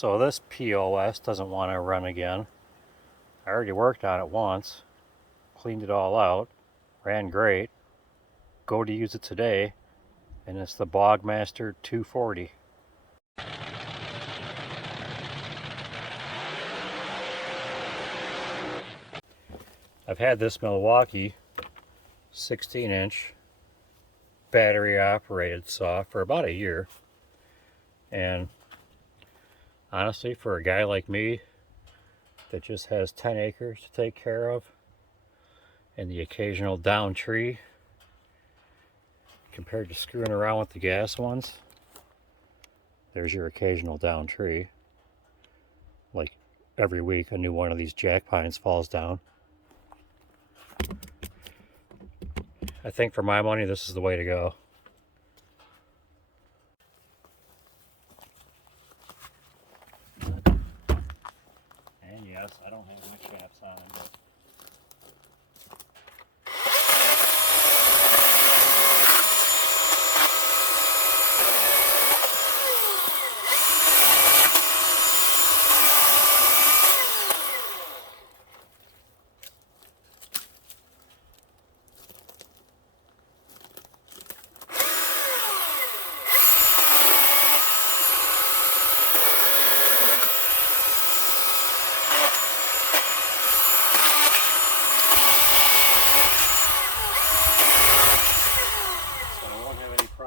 So this POS doesn't want to run again. I already worked on it once, cleaned it all out, ran great. Go to use it today, and it's the Bogmaster 240. I've had this Milwaukee 16-inch battery operated saw for about a year, and honestly, for a guy like me that just has 10 acres to take care of and the occasional down tree, compared to screwing around with the gas ones, there's your occasional down tree. Like every week a new one of these jack pines falls down. I think for my money this is the way to go. And yes, I don't have my shafts on, but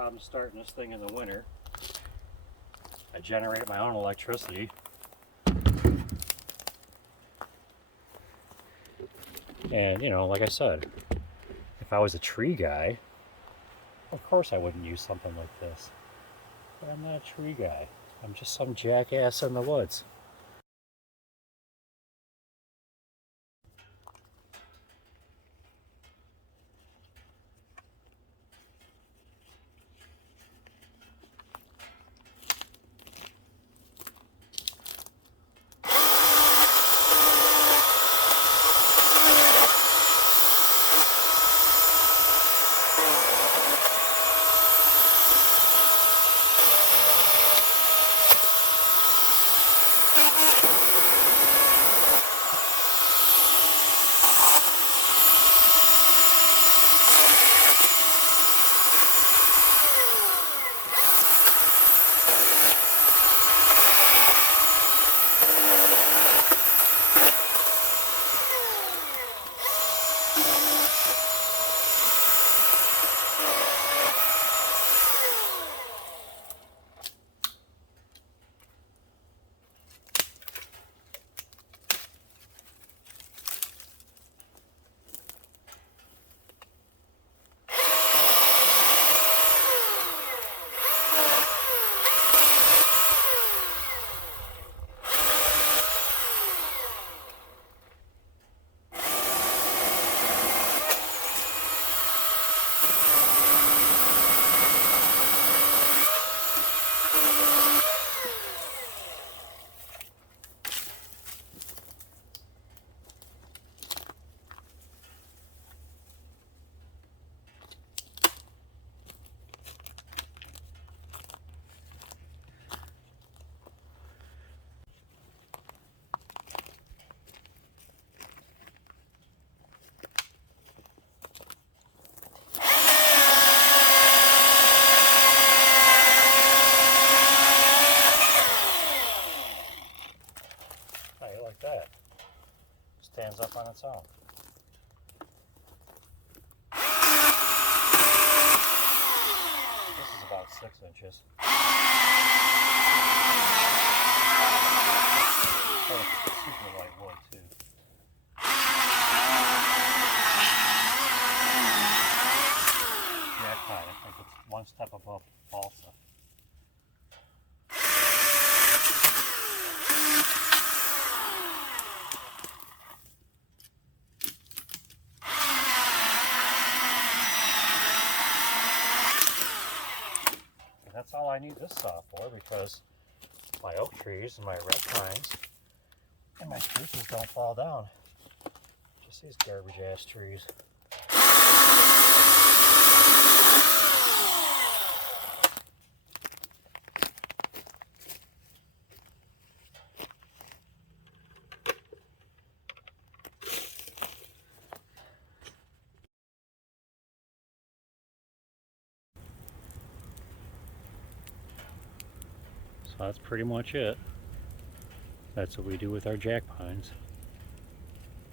I'm starting this thing in the winter. I generate my own electricity. And, you know, like I said, if I was a tree guy, of course I wouldn't use something like this. But I'm not a tree guy. I'm just some jackass in the woods. Like that. Stands up on its own. This is about 6 inches. Oh, super light wood too. Jack pine, I think it's one step above balsa. That's all I need this saw for, because my oak trees and my red pines and my spruces don't fall down. Just these garbage ass trees. So that's pretty much it. That's what we do with our jack pines.